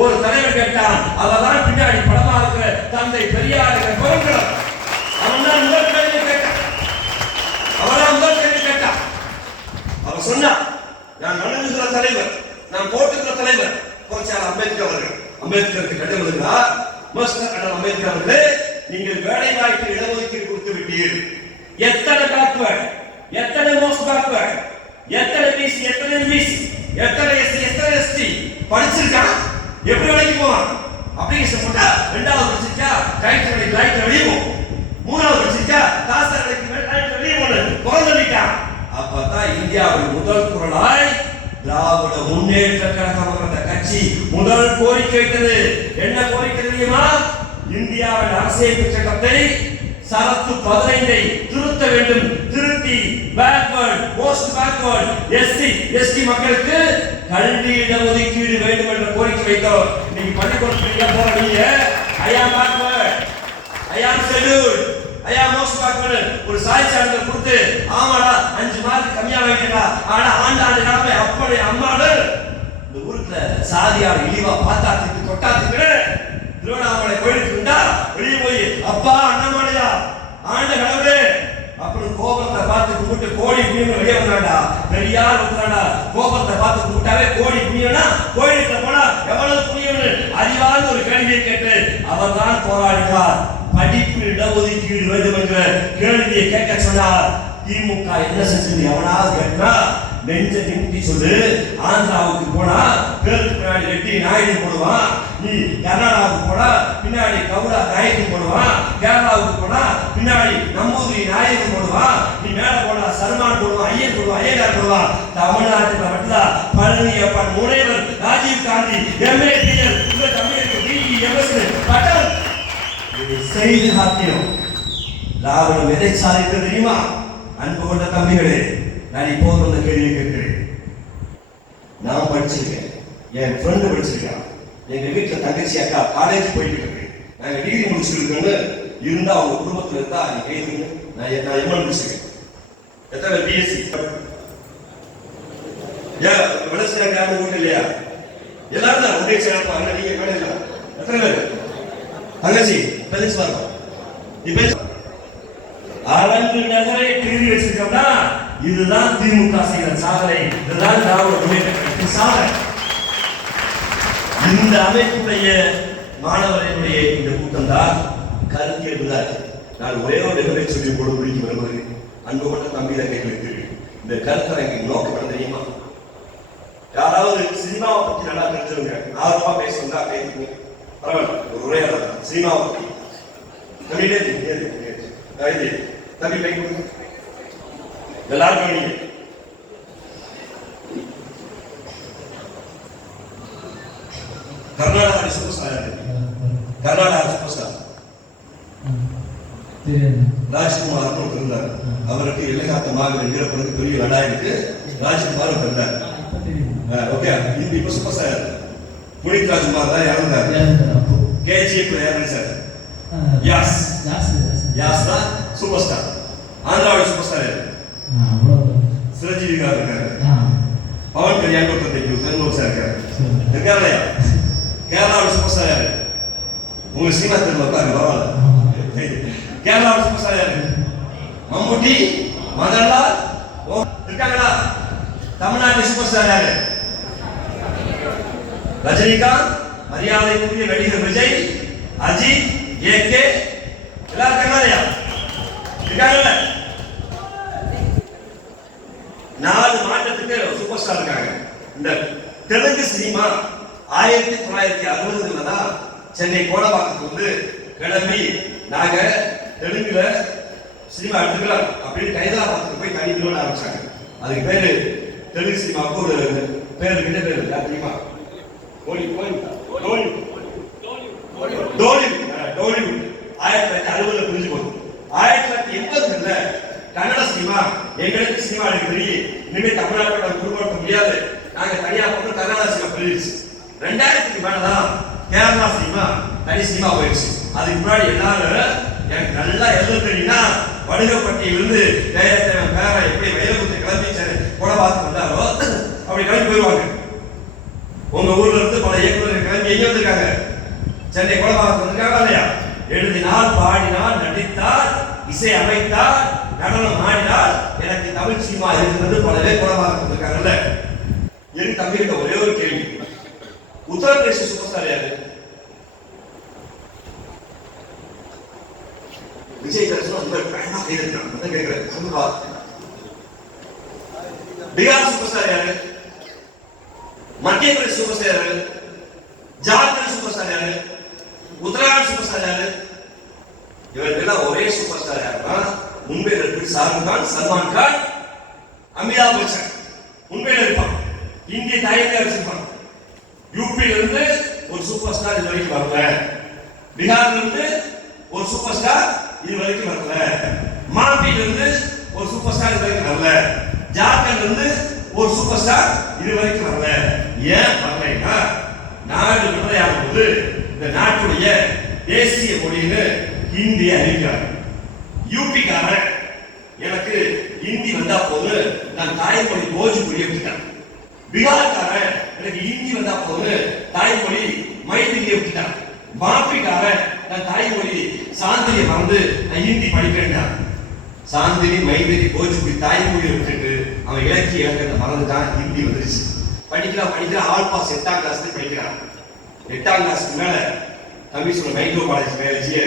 ஒரு தலைவர் கேட்டான். அதெல்லாம் பின்னாடி படமா இருக்கிற தந்தை பெரியார் குரங்குளம். அவன் தான் முதல் கேள்வி கேட்டான். அவன் முதல் கேள்வி கேட்டான். அவன் சொன்னான், நான் வணங்குகிற தலைவர், நான் போட்டுகிற தலைவர் புரட்சியாளர் அம்பேத்கர் அவர்கள். அம்பேத்கருக்கு கடிதம் எழுதுகிறார். மாஸ்டர் அம்பேத்கர் அவர்களே, நீங்கள் வேலை வாய்ப்பு இடஒதுக்கீடு கொடுத்து விட்டீர்கள். எத்தனை பேக்வர்ட், எத்தனை மோஸ்ட் பேக்வர்ட், எத்தனை பிசி, எத்தனை எம்பிசி, எத்தனை எஸ்சி, எத்தனை எஸ்டி படிச்சிருக்கான், எப்படி வேலைக்கு போவான்? அப்ளிகேஷன் போட்டா ரெண்டாவது படிச்சிருக்கா டைட்டில் வேலைக்கு லைட் வெளியே போ, மூணாவது படிச்சிருக்கா தாஸ்தார் வேலைக்கு லைட் வெளியே போடு குறந்தடிட்டான். அப்பதான் இந்தியாவின் முதல் குரலாய் திராவிட முன்னேற்ற கழகம் என்ற கட்சி முதல் கோரிக்கை வைத்தது. என்ன கோரிக்கை தெரியுமா? இந்தியாவின் அரசியல் சட்டத்தை சரத்து 15 திருத்த வேண்டும். திருத்தி backward, most backward, SC ST மக்களுக்கு கல்வி இடஒதுக்கீடு வேண்டும் என்ற கோரிக்கை வைத்தோம். நீங்க பள்ளிக்கூடத்துக்கு போறீங்க, ஐ ஆம் பேக்வர்ட், ஐ ஆம் ஷெட்யூல்ட், ஐ ஆம் மோஸ்ட் பேக்வர்ட் ஒரு சாய் சான்றிதழ் கொடுத்து, ஆமாடா 5 மார்க் கம்மியா வைக்கடா, ஆனா ஆண்டாண்டு காலமே அப்படி அம்மாடு இந்த ஊருக்குள்ள சாதியார் இழிவா பாத்தாத்துக்கு தொட்டாத்துக்கு திருவண்ணாமலை கோயிலுக்கு உண்டா வெளியே போய் அப்பா அண்ணாமலையா ஆண்ட கடவுளே அப்படி கோபத்தை பார்த்து கும்பிட்டு கோடி புண்ணியம் வெளியே வந்தாண்டா. பெரியார் வந்தாண்டா, கோபத்தை பார்த்து கும்பிட்டாவே கோடி புண்ணியம்னா கோயிலுக்கு போனா எவ்வளவு புண்ணியம்னு அறிவான ஒரு கேள்வியை கேட்டு அவர் தான் போராடினார். படிப்பு இடஒதுக்கீடு வேண்டும் என்ற கேள்வியை கேட்க சொன்னார். திமுக என்ன செஞ்சது? எவனாவது கேட்டா நெஞ்ச நிமித்தி சொல்லு. ஆந்திராவுக்கு போனா பேருக்கு பின்னாடி ரெட்டி நாயுடு போடுவான், நீ கர்நாடகாவுக்கு போனா பின்னாடி கவுடா நாயுடு போடுவான், கேரளாவுக்கு போனா பின்னாடி நம்பூதிரி நாயுடு போடுவான், நீ மேல போனா சல்மான் போடுவான், ஐயர் போடுவான், ஐயனார் போடுவான். தமிழ்நாட்டுல மட்டும்தான் பழனியப்பன், முனைவர் ராஜீவ் காந்தி, எம்ஏபிஎல், இந்த தமிழருக்கு டிஇ, எம்எஸ்சி பட்டம் செய்து சாத்தியம். திராவிடம் எதை சாதித்தது தெரியுமா? அன்பு கொண்ட தம்பிகளே, நான் இப்போது அந்த கேள்வி கேட்கிறேன். நான் படிச்சிருக்கேன், என் ஃப்ரெண்டு படிச்சிருக்கான், எங்க வீட்டுல தங்கச்சி அக்கா காலேஜ் போயிட்டு இருக்கு, நாங்க டிகிரி முடிச்சிருக்கோன்னு இருந்தா அவங்க குடும்பத்துல இருந்தா நீ கைதுங்க. நான் எம்எல் முடிச்சிருக்கேன். எத்தனை பிஎஸ்சி ஏன் வளர்ச்சி யாரும் ஊட்ட இல்லையா? எல்லாரும் தான் ஒரே சேர்ப்பா. அண்ணா நீங்க வேலை இல்லை. எத்தனை பேர் தங்கச்சி பெருசு வரும்? நீ பேச அரங்கு நகரை கிளறி வச்சிருக்கோம்னா இதுதான் திமுக செய்கிற சாதனை, இதுதான் திராவிட முன்னேற்ற கழக சாதனை. இந்த அமைப்புடைய மாணவர்களுடைய இந்த கூட்டம் தான் கருத்தியல் விழாது. நான் ஒரே ஒரு நிகழ்வை சொல்லி போட முடிக்க விரும்புகிறேன். அன்பு கொண்ட தம்பியில கேட்க இந்த கருத்தரங்கின் நோக்கம் என்ன தெரியுமா? யாராவது சினிமாவை பத்தி நல்லா தெரிஞ்சவங்க ஆர்வமா பேசுறதா பேசுங்க, பரவாயில்ல. ஒரு உரையாடல் சினிமாவை பத்தி தம்பி கை கொடுங்க எல்லாரும் கவனிங்க. Karnataka super star, Karnataka super star Rajkumar இருந்தார். அவருக்கு எல்லைகாத்தமாக வீரப்பனுக்கு பெரிய லடாயிருக்கு ராஜ்குமார் இருந்தார். ஓகே, இது இப்ப சூப்பர் ஸ்டார் புனித் ராஜ்குமார் தான் இறந்தார். கேஜிஎஃப் யாரு சார்? யாஸ் யாஸ் தான் சூப்பர் ஸ்டார். ஆந்திராவோட சூப்பர் ஸ்டார் யாரு? சிரஞ்சீவி கார் இருக்காரு. பவன் கல்யாண் ஒருத்தர் சார் இருக்காரு. இருக்காரு கேரளாவோட சூப்பர் ஸ்டார் யாரு? உங்க சீமா திரும்ப இருக்காங்க. பரவாயில்ல. கேரளாவோட சூப்பர் ஸ்டார் யாரு? மம்முட்டி, மதன்லால் இருக்காங்களா? தமிழ்நாட்டு சூப்பர் ஸ்டார் யாரு? ரஜினிகாந்த், மரியாதைக்குரிய நடிகர் விஜய், அஜித், ஏகே எல்லாரும் இருக்காங்களா? இருக்காங்கல்ல? 4 மாற்றத்துக்கு சூப்பர் ஸ்டார் இருக்காங்க. இந்த தெலுங்கு சினிமா 1960 தான் சென்னை கோடம்பாக்கத்துக்கு வந்து கிளம்பி நாங்க தெலுங்குல சினிமா எடுத்துக்கலாம் அப்படின்னு கைதாபாத்துக்கு போய் தனிக்கணும்னு ஆரம்பிச்சாங்க. அதுக்கு பேரு தெலுங்கு சினிமாவுக்கு ஒரு பேரு கிட்ட பேரு தெரியுமா? டோலிவுட் 1960 புரிஞ்சு போகுது. 1980 கன்னட சினிமா எங்களுக்கு சினிமா எடுக்க தெரியும், இனிமே தமிழ்நாட்டோட குடும்பம் முடியாது, நாங்க தனியா போட்டு கன்னட சினிமா போயிடுச்சு. 2000க்கு மேலதான் கேரளா சினிமா தனி சினிமா போயிடுச்சு. அதுக்கு முன்னாடி எல்லாரும் எனக்கு நல்லா எழுத தெரியும்னா வடுகப்பட்டியிலிருந்து நேரத்தேவன் பேரை எப்படி வைரகுத்தை கிளம்பி கூட பார்த்து வந்தாரோ அப்படி கிளம்பி போயிடுவாங்க. உங்க ஊர்ல இருந்து பல இயக்குநர்கள் கிளம்பி எங்க வந்திருக்காங்க? சென்னை கோலமாவட்டத்தில் வந்திருக்காங்க இல்லையா? எழுதினார், பாடினார், நடித்தார், இசை அமைத்தார், நடனம் ஆடினார். எனக்கு தமிழ் சினிமா இருக்கிறது பலவே கோலமாவட்டத்தில் வந்திருக்காங்கல்ல. என் தம்பிகிட்ட ஒரே ஒரு கேள்வி, உத்தரப்பிரதேச சூப்பர் ஸ்டார் யாரு? விஜய் தர்ஷன் கேட்கிறேன். பீகார் சூப்பர் ஸ்டார் யாரு? மத்திய பிரதேச சூப்பர் ஸ்டார் யாரு? ஜார்க்கண்ட் சூப்பர் ஸ்டார் யாரு? உத்தராகண்ட் சூப்பர் ஸ்டார் யாரு? இவர்களெல்லாம் ஒரே சூப்பர் ஸ்டார் யாருன்னா மும்பையில் இருக்கு ஷாருக் கான், சல்மான் கான், அமிதாப் பச்சன் மும்பையில் இருப்பான். இந்திய தாயத்தை வச்சிருப்பான். யூபியில இருந்து ஒரு சூப்பர் ஸ்டார் இது வரைக்கும் வரல. பீகார்ல இருந்து ஒரு சூப்பர் ஸ்டார் இது வரைக்கும் வரல. மாப்பில இருந்து ஒரு சூப்பர் ஸ்டார் இது வரைக்கும் வரல. ஜார்க்கண்ட்ல இருந்து ஒரு சூப்பர் ஸ்டார் இது வரைக்கும் வரல. ஏன் வரலைன்னா நாடு விடுதலையான போது இந்த நாட்டுடைய தேசிய மொழின்னு ஹிந்தி அறிவிக்கிறாங்க. யூபிக்காரன் எனக்கு ஹிந்தி வந்தா போது நான் தாய்மொழி போஜ்புரி விட்டுட்டேன். பீகார்காரன் எனக்கு ஹிந்தி வந்தா போது தாய்மொழி மைதிலியை விட்டுட்டான். மாப்பிக்காரன் நான் தாய்மொழி சாந்தியை மறந்து நான் ஹிந்தி படிக்கிறேன். சாந்தினி, மைதிலி, போஜ்புரி தாய்மொழியை விட்டுட்டு அவன் இலக்கிய இலக்கணத்தை மறந்துட்டான். ஹிந்தி வந்துருச்சு. படிக்கிறான். ஆல் பாஸ் 8ஆம் கிளாஸ் படிக்கிறான். 8ஆம் கிளாஸ்க்கு மேல தம்பி சொல்ல மைக்ரோ காலேஜ் பயாலஜியை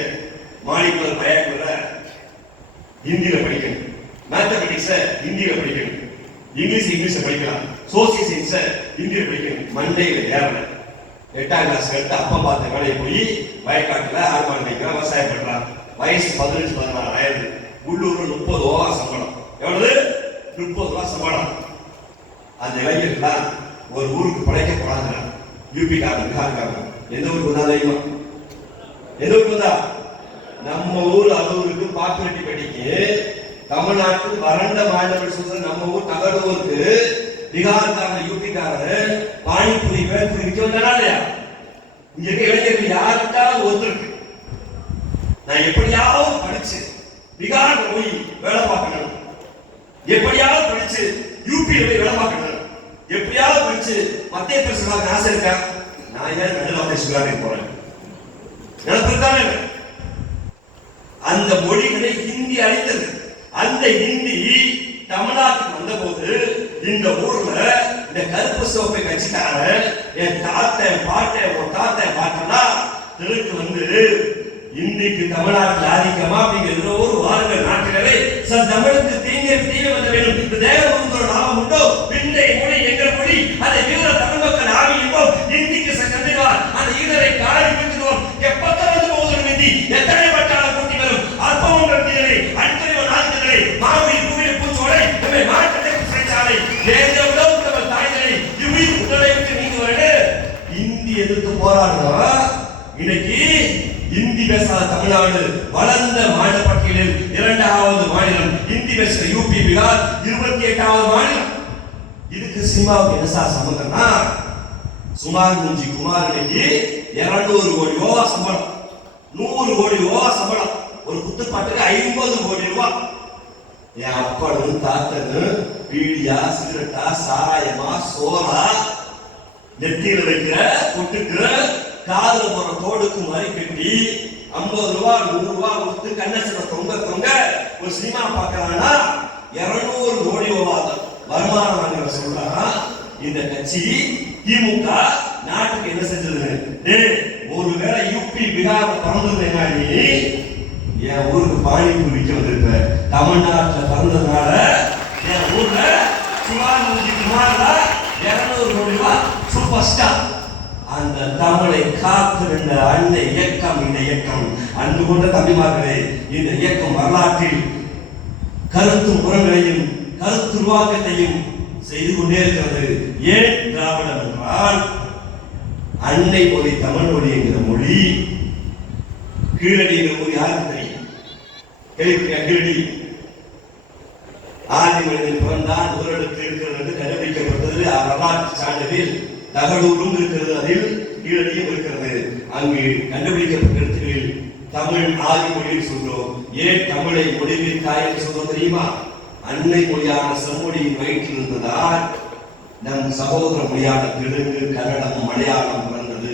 மாலிகுலர் பயாகுலர ஹிந்தியில படிக்கணும். மேத்தமெட்டிக்ஸ ஹிந்தியில படிக்கணும். இங்கிலீஷ் படிக்கலாம். சோசியல் சயின்ஸ ஹிந்தியில படிக்கணும். மண்டையில ஏறல. 8ஆம் கிளாஸ் எடுத்து அப்பா பார்த்த வேலையை போய் வயக்காட்டுல ஆர்மான் வைக்கிறான், விவசாயம் பண்றான். வயசு 15-16 ஆயிரம். உள்ளூர்ல 30 ரூபா சம்பளம். எவ்வளவு? 30 ரூபா சம்பளம். அந்த இளைஞர்கள் ஒரு ஊருக்கு படைக்க போறாங்க. யூபி காரன், பீகார்காரன். எந்த ஊருக்கு வந்தா தெரியுமா? எந்த ஊருக்கு வந்தா? நம்ம ஊர் அளவுக்கு பாப்புலேட்டி படிக்கு தமிழ்நாட்டு வறண்ட மாநிலம் சொல்ற நம்ம ஊர் தகடூருக்கு பீகார்காரன், யூபிக்காரன் பானிபூரி பேல்பூரி விற்க வந்தானா இல்லையா? இங்க இருக்க இளைஞர்கள் யாருக்காவது ஒருத்தருக்கு நான் எப்படியாவது படிச்சு பீகார் போய் வேலை பார்க்கணும், எப்படியாவது படிச்சு யூபியில் போய் வேலை பார்க்கணும், எப்படியாவது படிச்சு மத்திய பிரதேச ஆசை இருக்கா? நான் ஏன் மெடல் ஆபீஸ்க்கு போறேன்? நினைப்பிருக்கானே. அந்த மொழிகளை ஹிந்தி அழித்தது. அந்த ஹிந்தி தமிழ்நாட்டுக்கு வந்த போது இந்த ஊர்ல இந்த கருப்பு சோப்பை கட்சிக்காரன் என் தாத்தன் பாட்டேன் உன் தாத்தன் பாட்டனா திருக்கு வந்து இந்திக்கு தமிழ்நாட்டில் ஆதிக்கமா அப்படிங்கிற ஒரு வாருங்கள் நாட்டிலே சார் தமிழுக்கு தீங்கு வந்த வேண்டும். இந்த தேவபுரத்தோட நாமம் உண்டோ பிந்தை மொழி எங்கள் மொழி அதை வீர தமிழ் மக்கள் ஆவி என்போம். இந்திக்கு கண்டிப்பார் அந்த ஈழரை காலி விட்டுவோம். எப்பக்கம் வந்து போதும் இந்தி எத்தனை பட்டாள கூட்டி வரும் அற்பவங்கள் தீரை அடித்தறிவன் ஆதித்தரை மாவி பூவில் பூச்சோலை நம்மை மாற்றத்தை சிறைச்சாலை வேத உலகத்தவர் தாய்களை இவ்வுயிர் உடலை விட்டு நீங்க வரடு இந்தி எதிர்த்து போராடுறோம். இன்னைக்கு இந்தி பேசாத தமிழ்நாடு வளர்ந்த மாநில பட்டியலில் 2வது மாநிலம். இந்தி பேசுற யூபி, பீகார் 28வது மாநிலம். இதுக்கு சினிமாவுக்கு என்ன சார் சம்பந்தம்னா சுமார் முஞ்சி குமார் இன்னைக்கு 200 கோடி ரூபா சம்பளம், 100 கோடி ரூபா சம்பளம். ஒரு குத்துப்பாட்டுக்கு 50 கோடி ரூபா. என் அப்பனும் தாத்தனும் பீடியா சிகரெட்டா சாராயமா சோறா நெத்தியில வைக்கிற பொட்டுக்கு காதுல போற தோடுக்கு மாதிரி கட்டி 50 ரூபா 100 ரூபா கொடுத்து கண்ணசன தொங்க ஒரு சினிமா பார்க்கறானா 200 கோடி ரூபா வருமானம் வாங்குற சொல்றான். இந்த கட்சி திமுக நாட்டுக்கு என்ன செஞ்சது? ஒருவேளை யூபி பீகார் பிறந்ததுன்னா நீ என் ஊருக்கு பானிபூரி விற்க வந்திருக்க. தமிழ்நாட்டில் பிறந்ததுனால என் ஊர்ல சிவாஜி குமார்ல 200 கோடி ரூபாய் சூப்பர் ஸ்டார். அந்த தமிழை காத்திருந்த அன்னை இயக்கம் இந்த இயக்கம். அன்பு கொண்ட தம்பிமார்களே, இந்த இயக்கம் வரலாற்றில் கருத்து முறைகளையும் கருத்து உருவாக்கத்தையும் செய்து கொண்டே இருக்கிறது. ஏன் திராவிடம் என்றால் அன்னை மொழி தமிழ் மொழி என்கிற மொழி. கீழடி என்கிற மொழி யாருக்கு தெரியும்? கீழடி ஆதி மனிதன் பிறந்தான் முதலெடுத்து இருக்கிறது என்று கண்டுபிடிக்கப்பட்டது. வரலாற்று சான்றில் தகடூரும் இருக்கிறது, அதில் கீழடியும் இருக்கிறது. அங்கு கண்டுபிடிக்கப்பட்ட இடங்களில் தமிழ் ஆதி மொழியில் சொல்றோம். ஏன் தமிழை மொழியில் தாய் சொல்றோம் தெரியுமா? அன்னை மொழியான செம்மொழியின் வயிற்றில் இருந்ததால் நம் சகோதர மொழியான தெலுங்கு, கன்னடம், மலையாளம் பிறந்தது.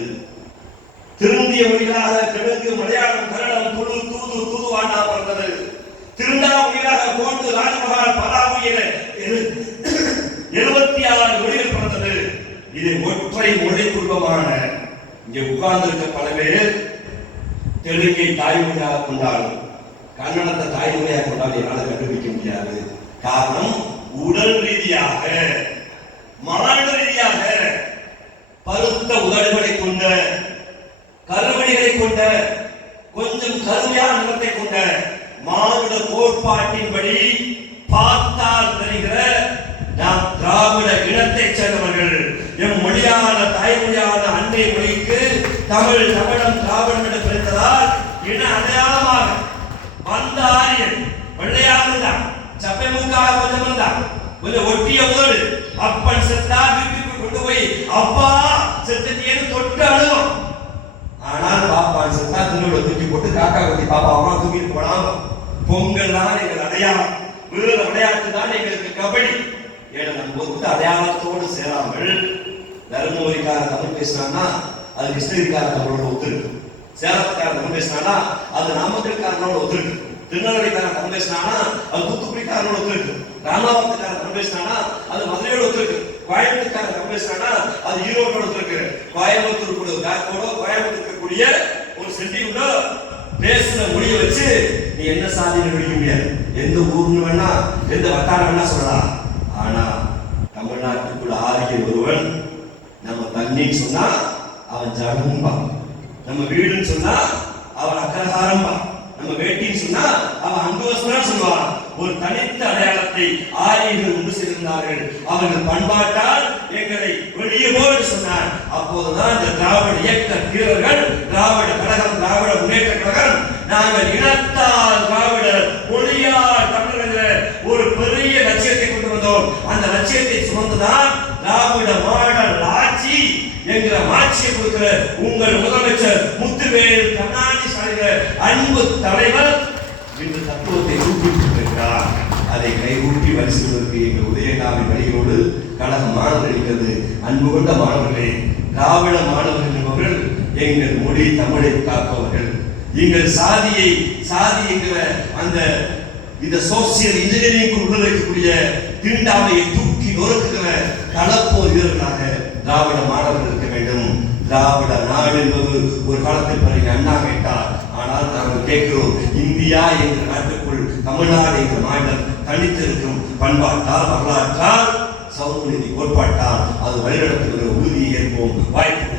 திருந்திய மொழிகளாக தெலுங்கு, மலையாளம், கன்னடம், துளு, தூது, தூதுவானா பிறந்தது. திருண்டா மொழியாக கோண்டு, ராஜமகால், பலாவு என 76 மொழிகள் பிறந்தது. இது ஒற்றை மொழி குடும்பமான இங்கே உட்கார்ந்திருக்க பல பேர் தெலுங்கை தாய்மொழியாக கொண்டாலும் கன்னடத்தை தாய்மொழியாக கொண்டாலும் என்னால் கண்டுபிடிக்க முடியாது. காரணம், உடல் ரீதியாக, மாநில ரீதியாக பருத்த உதடுகளை கொண்ட, கருவடிகளை கொண்ட, கொஞ்சம் கருமையான நிறத்தை கொண்ட மானுட கோட்பாட்டின்படி பார்த்தால் தெரிகிற நாம் திராவிட இனத்தை சேர்ந்தவர்கள். எம் மொழியான தாய்மொழியான அன்னை மொழிக்கு தமிழ், தமிழம், திராவிடம் என்று பிரித்ததால் இன அடையாளமாக வந்த ஆரியன் வெள்ளையாக இருந்தான், சப்பை மூக்காக கொஞ்சம் இருந்தான், கொஞ்சம் ஒட்டிய உதடு. அப்பன் செத்தா வீட்டுக்கு கொண்டு போய் அப்பா செத்துட்டேன்னு தொட்டு அழுவோம். ஆனால் பாப்பான் செத்தா திருவிழா தூக்கி போட்டு காக்கா கொத்தி பாப்பாவா தூக்கிட்டு போனாங்க. பொங்கல் தான் எங்கள் அடையாளம், வீர விளையாட்டு தான் எங்களுக்கு கபடி. ஏன்னா நம்ம ஒத்த அடையாளத்தோடு சேராமல் தருமபுரிக்கார தமிழ் பேசினான்னா அது கிருஷ்ணகிரிக்கார தமிழோட ஒத்துருக்கு, சேலத்துக்கார தமிழ் பேசினானா அது நாமக்கல்காரனோட ஒத்துருக்கு, திருநெல்வேலிக்கார தமிழ் பேசினானா அது தூத்துக்குடிக்காரனோட ஒத்துருக்கு, ராமநாதத்துக்கார தமிழ் பேசினானா அது மதுரையோட ஒத்துருக்கு, கோயம்புத்தூர்கார தமிழ் பேசினானா அது ஈரோட்டோட ஒத்துருக்கு. கோயம்புத்தூர் கூட பேக்கோட கோயம்புத்தூர் கூடிய ஒரு செட்டியோட பேசுற மொழியை வச்சு நீ என்ன சாதின்னு பிடிக்க முடியாது. எந்த ஊர்னு வேணா, எந்த வட்டாரம் வேணா சொல்லலாம். ஆனா தமிழ்நாட்டுக்குள்ள ஆகிய ஒருவன் நம்ம தண்ணின்னு சொன்னா அவன் ஜடம்பா, நம்ம வீடுன்னு சொன்னா அவன் அக்கரகாரம்பா, நம்ம வேட்டின்னு சொன்னா அவன் அங்குவசனம் சொல்லுவான். ஒரு தனித்த அடையாளத்தை ஆரியர்கள் உண்டு செய்திருந்தார்கள். அவர்கள் பண்பாட்டால் எங்களை வெளியே போடு சொன்னார். அப்போதுதான் இந்த திராவிட இயக்க வீரர்கள், திராவிட கழகம், திராவிட முன்னேற்ற கழகம், நாங்கள் இனத்தால் திராவிடர், மொழியால் தமிழர்கள் ஒரு பெரிய லட்சியத்தை கொண்டு வந்தோம். அந்த லட்சியத்தை சுமந்துதான் திராவிட மாடல் ஆட்சி என்கிற ஆட்சியை கொடுக்கிற உங்கள் முதலமைச்சர் முத்துவேல் கருணாநிதி ஸ்டாலின் அன்பு தலைவர் இந்த தத்துவத்தை ஊக்குவித்திருக்கிறார். அதை கைகூட்டி வரிசைவதற்கு எங்கள் உதயநாவின் வழியோடு கழகம் மாணவர் இருக்கிறது. அன்பு கொண்ட மாணவர்களே, திராவிட மாணவர்கள் என்பவர்கள் எங்கள் மொழி தமிழை காப்பவர்கள். எங்கள் சாதி என்கிற அந்த இந்த சோசியல் இன்ஜினியரிங் உள்ளிருக்கக்கூடிய தீண்டாமையை தூக்கி நொறுக்குகிற களப்போர் வீரர்களாக திராவிட மாணவர்கள் இருக்க வேண்டும். திராவிட நாடு என்பது ஒரு காலத்தில் பிறகு அண்ணா கேட்டார். ஆனால் நாங்கள் கேட்கிறோம், இந்தியா என்ற நாட்டுக்குள் தமிழ்நாடு என்ற மாநிலம் தனித்திருக்கும் பண்பாட்டால், வரலாற்றால், சமூக நீதி கோட்பாட்டால் அது வழிநடத்துகிற உறுதியை ஏற்போம். வாய்ப்பு